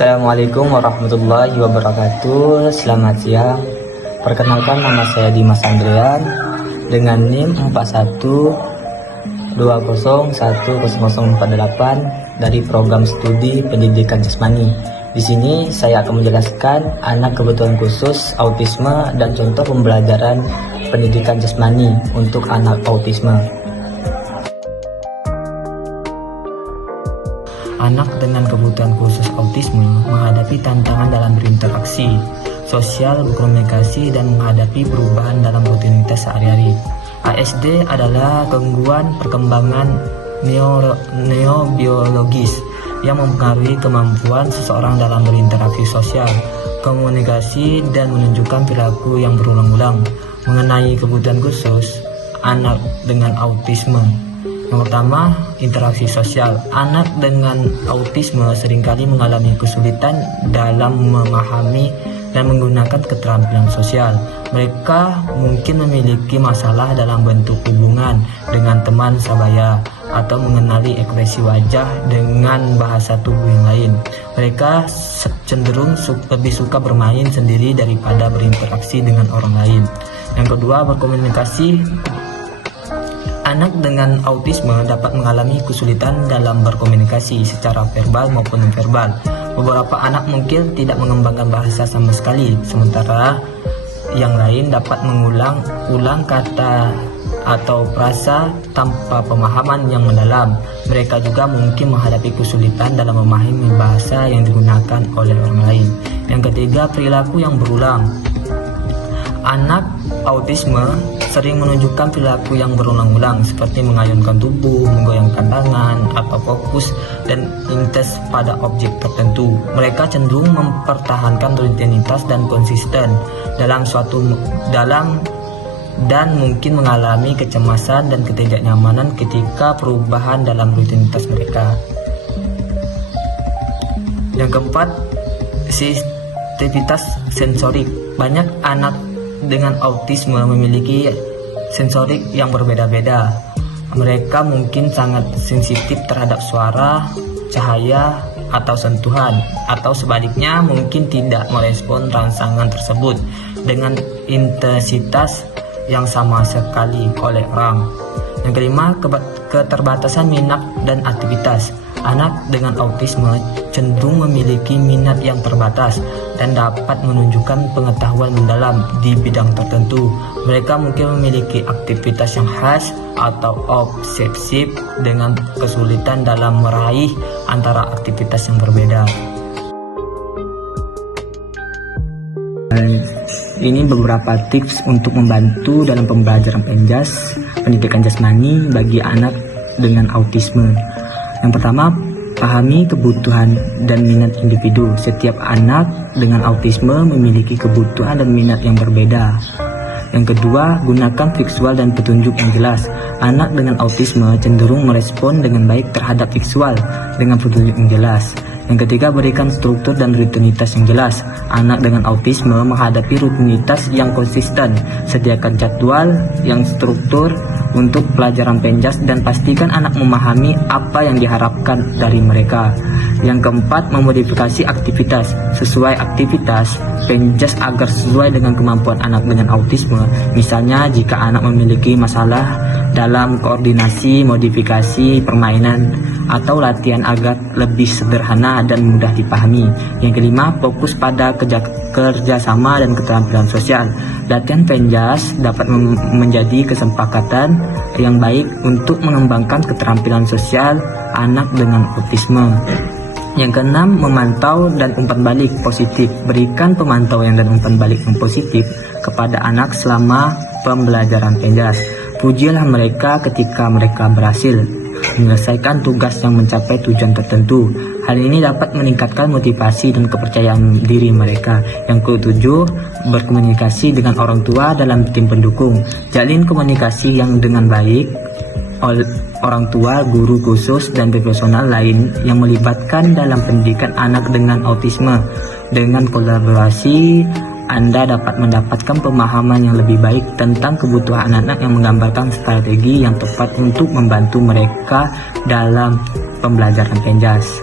Assalamualaikum warahmatullahi wabarakatuh. Selamat siang. Perkenalkan, nama saya Dimas Andrian dengan NIM 41201048 dari program studi pendidikan jasmani. Di sini saya akan menjelaskan anak kebutuhan khusus autisme dan contoh pembelajaran pendidikan jasmani untuk anak autisme. Anak dengan kebutuhan khusus autisme menghadapi tantangan dalam berinteraksi sosial, berkomunikasi, dan menghadapi perubahan dalam rutinitas sehari-hari. ASD adalah gangguan perkembangan neurobiologis yang mempengaruhi kemampuan seseorang dalam berinteraksi sosial, komunikasi, dan menunjukkan perilaku yang berulang-ulang. Mengenai kebutuhan khusus anak dengan autisme, yang pertama, interaksi sosial. Anak dengan autisme seringkali mengalami kesulitan dalam memahami dan menggunakan keterampilan sosial. Mereka mungkin memiliki masalah dalam bentuk hubungan dengan teman sebaya atau mengenali ekspresi wajah dengan bahasa tubuh yang lain. Mereka cenderung lebih suka bermain sendiri daripada berinteraksi dengan orang lain. Yang kedua, berkomunikasi. Anak dengan autisme dapat mengalami kesulitan dalam berkomunikasi secara verbal maupun nonverbal. Beberapa anak mungkin tidak mengembangkan bahasa sama sekali, sementara yang lain dapat mengulang-ulang kata atau frasa tanpa pemahaman yang mendalam. Mereka juga mungkin menghadapi kesulitan dalam memahami bahasa yang digunakan oleh orang lain. Yang ketiga, perilaku yang berulang. Anak autisme sering menunjukkan perilaku yang berulang-ulang seperti mengayunkan tubuh, menggoyangkan tangan, atau fokus dan intens pada objek tertentu. Mereka cenderung mempertahankan rutinitas dan konsisten dan mungkin mengalami kecemasan dan ketidaknyamanan ketika perubahan dalam rutinitas mereka. Yang keempat, sensitivitas sensorik. Banyak anak dengan autisme memiliki sensorik yang berbeda-beda. Mereka mungkin sangat sensitif terhadap suara, cahaya, atau sentuhan, atau sebaliknya mungkin tidak merespon rangsangan tersebut dengan intensitas yang sama sekali oleh orang. Yang kelima, keterbatasan minat dan aktivitas. Anak dengan autisme cenderung memiliki minat yang terbatas dan dapat menunjukkan pengetahuan mendalam di bidang tertentu. Mereka mungkin memiliki aktivitas yang khas atau obsesif dengan kesulitan dalam meraih antara aktivitas yang berbeda. Ini beberapa tips untuk membantu dalam pembelajaran pendidikan jasmani bagi anak dengan autisme. Yang pertama, pahami kebutuhan dan minat individu. Setiap anak dengan autisme memiliki kebutuhan dan minat yang berbeda. Yang kedua, gunakan visual dan petunjuk yang jelas. Anak dengan autisme cenderung merespon dengan baik terhadap visual dengan petunjuk yang jelas. Yang ketiga, berikan struktur dan rutinitas yang jelas. Anak dengan autisme menghadapi rutinitas yang konsisten. Sediakan jadwal yang struktur untuk pelajaran penjas dan pastikan anak memahami apa yang diharapkan dari mereka. Yang keempat, memodifikasi aktivitas. Sesuai aktivitas penjas agar sesuai dengan kemampuan anak dengan autisme. Misalnya, jika anak memiliki masalah dalam koordinasi, modifikasi permainan atau latihan agar lebih sederhana dan mudah dipahami. Yang kelima, fokus pada kerjasama dan keterampilan sosial. Latihan penjas dapat menjadi kesepakatan yang baik untuk mengembangkan keterampilan sosial anak dengan autisme. Yang keenam, memantau dan umpan balik positif. Berikan pemantauan dan umpan balik yang positif kepada anak selama pembelajaran penjas. Pujilah mereka ketika mereka berhasil menyelesaikan tugas yang mencapai tujuan tertentu. Hal ini dapat meningkatkan motivasi dan kepercayaan diri mereka. Yang ketujuh, berkomunikasi dengan orang tua dalam tim pendukung. Jalin komunikasi yang dengan baik orang tua, guru khusus, dan profesional lain yang melibatkan dalam pendidikan anak dengan autisme. Dengan kolaborasi, Anda dapat mendapatkan pemahaman yang lebih baik tentang kebutuhan anak yang menggambarkan strategi yang tepat untuk membantu mereka dalam pembelajaran penjas.